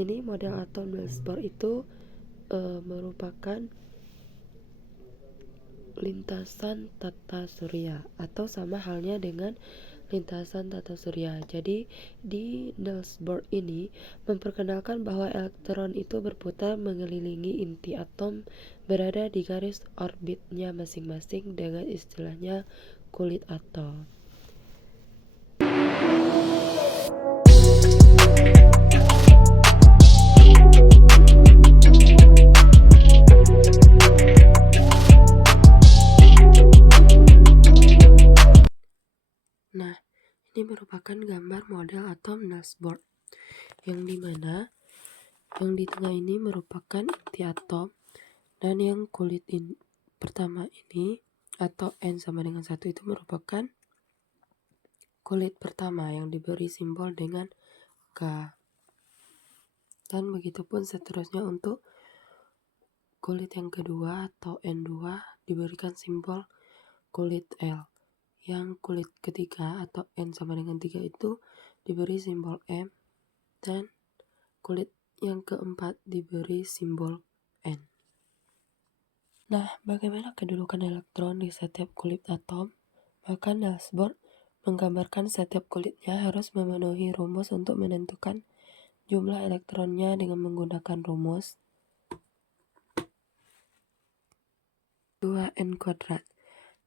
sini model atom Niels Bohr itu merupakan lintasan tata surya atau sama halnya dengan lintasan tata surya. Jadi di Niels Bohr ini memperkenalkan bahwa elektron itu berputar mengelilingi inti atom berada di garis orbitnya masing-masing dengan istilahnya kulit atom. Nah, ini merupakan gambar model atom Niels Bohr, yang dimana yang di tengah ini merupakan inti atom, dan yang kulit pertama ini atau N sama dengan 1 itu merupakan kulit pertama yang diberi simbol dengan K. Dan begitupun seterusnya untuk kulit yang kedua atau N2 diberikan simbol kulit L. Yang kulit ketiga atau N sama dengan 3 itu diberi simbol M, dan kulit yang keempat diberi simbol N. Nah, bagaimana kedudukan elektron di setiap kulit atom? Maka Niels Bohr menggambarkan setiap kulitnya harus memenuhi rumus untuk menentukan jumlah elektronnya dengan menggunakan rumus 2n²,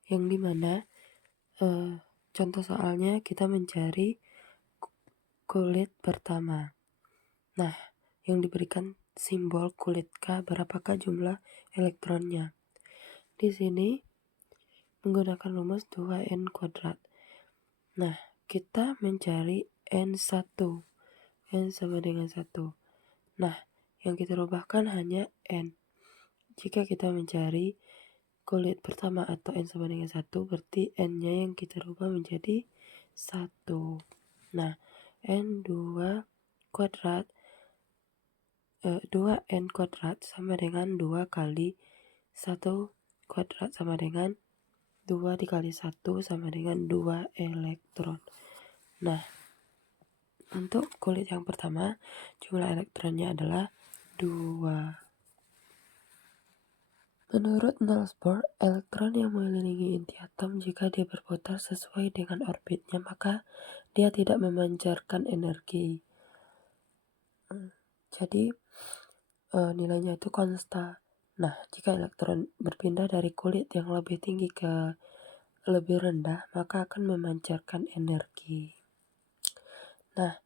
yang dimana contoh soalnya kita mencari kulit pertama. Nah, yang diberikan simbol kulit K, berapakah jumlah elektronnya? Di sini menggunakan rumus 2n². Nah, kita mencari N1. N sama dengan 1. Nah, yang kita rubahkan hanya N. Jika kita mencari kulit pertama atau N sama dengan 1, berarti N-nya yang kita rubah menjadi 1. Nah, N2 kuadrat 2n² sama dengan 2 kali 1 kuadrat sama dengan 2 dikali 1 sama dengan 2 elektron. Nah, untuk kulit yang pertama jumlah elektronnya adalah 2. Menurut Niels Bohr, elektron yang mengelilingi inti atom jika dia berputar sesuai dengan orbitnya maka dia tidak memancarkan energi. Jadi nilainya itu konstan. Nah, jika elektron berpindah dari kulit yang lebih tinggi ke lebih rendah, maka akan memancarkan energi. Nah,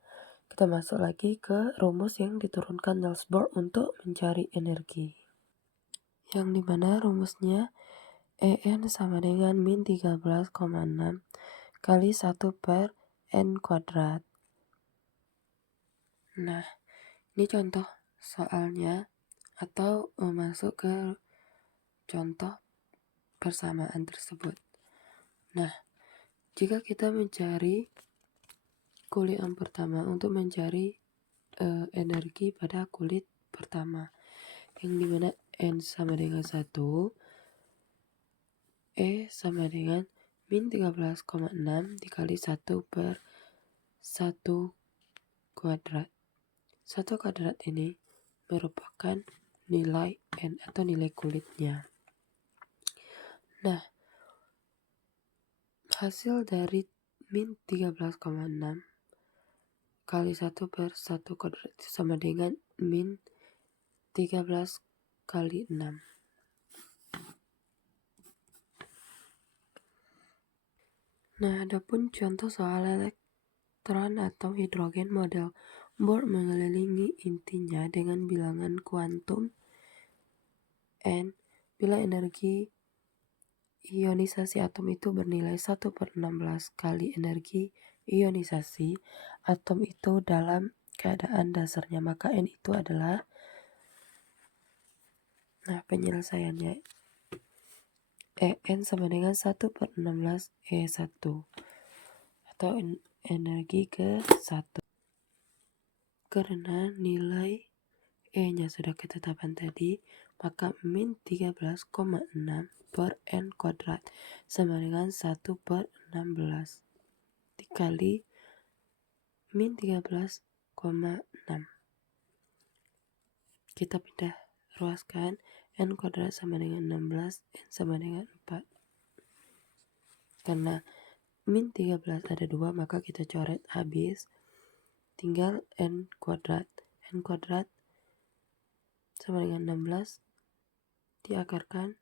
kita masuk lagi ke rumus yang diturunkan Niels Bohr untuk mencari energi. Yang dimana rumusnya En sama dengan min 13,6 kali 1 per N². Nah, ini contoh soalnya atau masuk ke contoh persamaan tersebut. Nah, jika kita mencari kulit yang pertama untuk mencari energi pada kulit pertama, yang dimana N sama dengan 1, E sama dengan min 13,6 dikali 1 per 1 kuadrat. 1 kuadrat ini merupakan nilai N atau nilai kulitnya. Nah, hasil dari min 13,6 kali 1 per 1 kuadrat itu sama dengan min 13 kali 6. Nah, adapun contoh soal elektron atom hidrogen model Bohr mengelilingi intinya dengan bilangan kuantum N bila energi ionisasi atom itu bernilai 1 per 16 kali energi ionisasi atom itu dalam keadaan dasarnya, maka N itu adalah, nah penyelesaiannya En sama dengan 1 per 16 E1 atau energi ke 1. Karena nilai E-nya sudah ketetapan tadi, maka min 13,6 per N² sama dengan 1 per 16 dikali min 13,6. kita pindah ruaskan, N kuadrat sama dengan 16, N sama dengan 4. Karena min 13 ada 2, maka kita coret habis. Tinggal N kuadrat. N kuadrat sama dengan 16 diakarkan,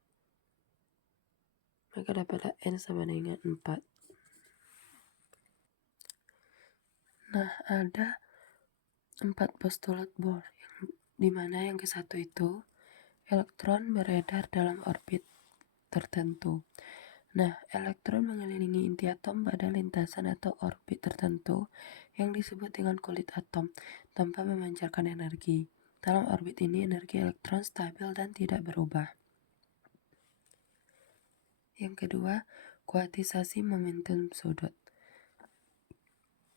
maka dapat N sama dengan 4. Nah, ada 4 postulat Bohr, dimana yang ke-1 itu elektron beredar dalam orbit tertentu. Nah, elektron mengelilingi inti atom pada lintasan atau orbit tertentu yang disebut dengan kulit atom tanpa memancarkan energi. Dalam orbit ini, energi elektron stabil dan tidak berubah. Yang kedua, kuantisasi momentum sudut.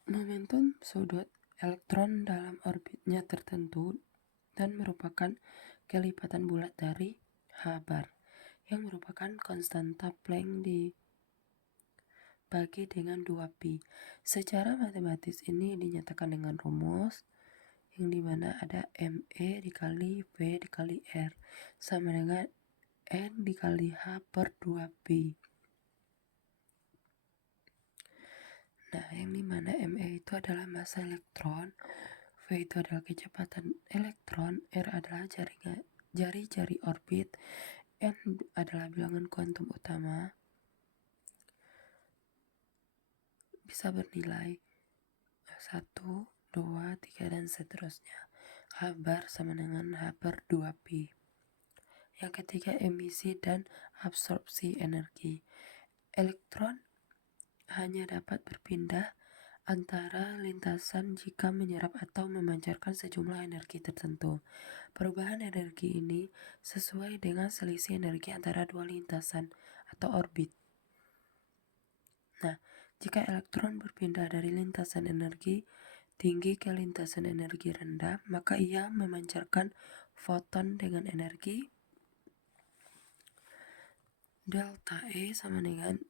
Momentum sudut elektron dalam orbitnya tertentu dan merupakan kelipatan bulat dari h bar, yang merupakan konstanta Planck dibagi dengan 2pi. Secara matematis ini dinyatakan dengan rumus yang dimana ada ME dikali V dikali R sama dengan N dikali H per 2pi. Nah, yang dimana ME itu adalah massa elektron, V itu adalah kecepatan elektron, R adalah jari-jari orbit, N adalah bilangan kuantum utama, bisa bernilai 1, 2, 3, dan seterusnya. H bar sama dengan H per 2pi. Yang ketiga, emisi dan absorpsi energi. Elektron hanya dapat berpindah antara lintasan jika menyerap atau memancarkan sejumlah energi tertentu. Perubahan energi ini sesuai dengan selisih energi antara dua lintasan atau orbit. Nah, jika elektron berpindah dari lintasan energi tinggi ke lintasan energi rendah, maka ia memancarkan foton dengan energi delta E sama dengan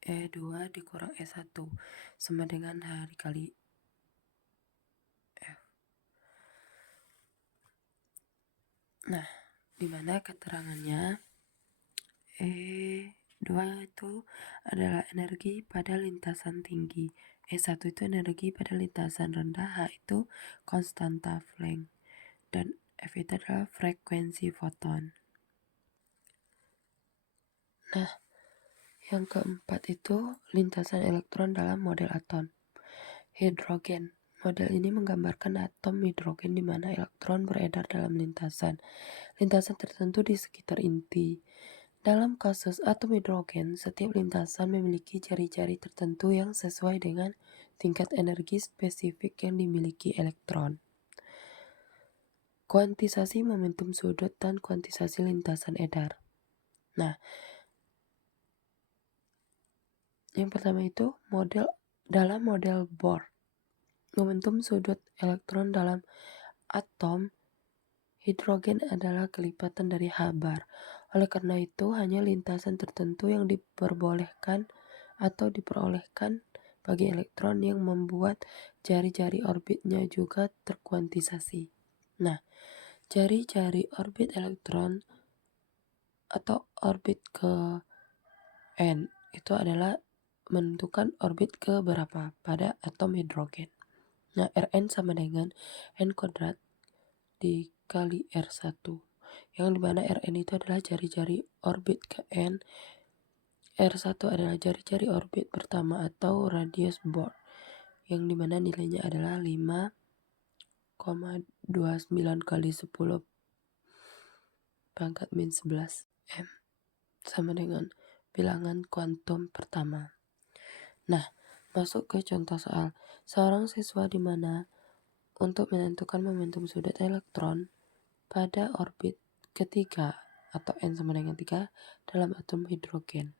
E2 dikurang E1 sama dengan H dikali F. Nah, dimana keterangannya E2 itu adalah energi pada lintasan tinggi, E1 itu energi pada lintasan rendah, H itu konstanta Planck, dan F itu adalah frekuensi foton. Nah, yang keempat itu lintasan elektron dalam model atom hidrogen. Model ini menggambarkan atom hidrogen di mana elektron beredar dalam lintasan tertentu di sekitar inti. Dalam kasus atom hidrogen, setiap lintasan memiliki jari-jari tertentu yang sesuai dengan tingkat energi spesifik yang dimiliki elektron. Kuantisasi momentum sudut dan kuantisasi lintasan edar. Nah, yang pertama itu dalam model Bohr. Momentum sudut elektron dalam atom hidrogen adalah kelipatan dari H bar. Oleh karena itu, hanya lintasan tertentu yang diperbolehkan atau diperolehkan bagi elektron yang membuat jari-jari orbitnya juga terkuantisasi. Nah, jari-jari orbit elektron atau orbit ke N itu adalah menentukan orbit ke berapa pada atom hidrogen. Nah, Rn sama dengan N kuadrat dikali R1, yang dimana Rn itu adalah jari-jari orbit ke N, R1 adalah jari-jari orbit pertama atau radius Bohr, yang dimana nilainya adalah 5,29 kali 10 pangkat min 11 M sama dengan bilangan kuantum pertama. Nah, masuk ke contoh soal. Seorang siswa di mana untuk menentukan momentum sudut elektron pada orbit ketiga atau N sama dengan 3 dalam atom hidrogen.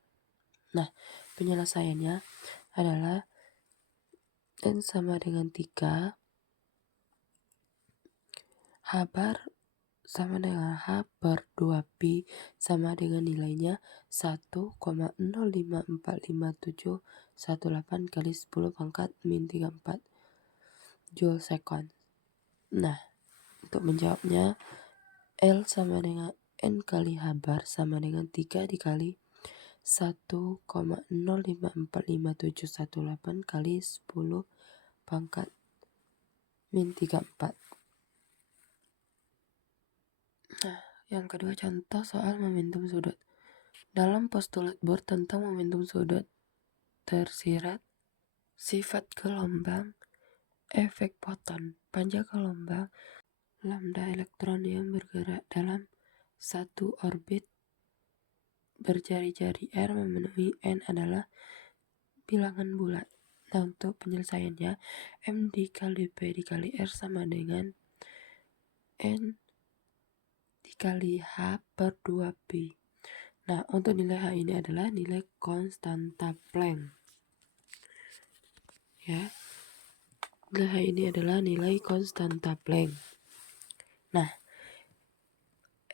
Nah, penyelesaiannya adalah N sama dengan 3, H bar sama dengan H per 2pi sama dengan nilainya 1,0545718 kali 10 pangkat min 34 Joule second. Nah, Untuk menjawabnya, L sama dengan N kali H bar sama dengan 3 dikali 1,0545718 kali 10 pangkat min 34. Nah, yang kedua contoh soal momentum sudut. Dalam postulat Bohr tentang momentum sudut tersirat sifat gelombang, efek foton, panjang gelombang, lambda elektron yang bergerak dalam satu orbit berjari-jari R memenuhi N adalah bilangan bulat. Nah, untuk penyelesaiannya, M dikali P dikali R sama dengan N dikali H per 2P. Nah, untuk nilai H ini adalah nilai konstanta Planck. Ya, nilai H ini adalah nilai konstanta Planck. Nah,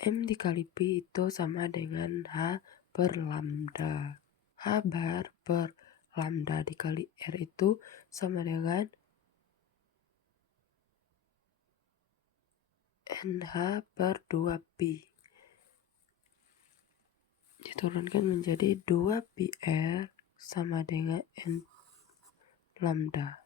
M dikali P itu sama dengan H per lambda. H bar per lambda dikali R itu sama dengan NH per 2Pi. Diturunkan menjadi 2Pi R sama dengan N lambda.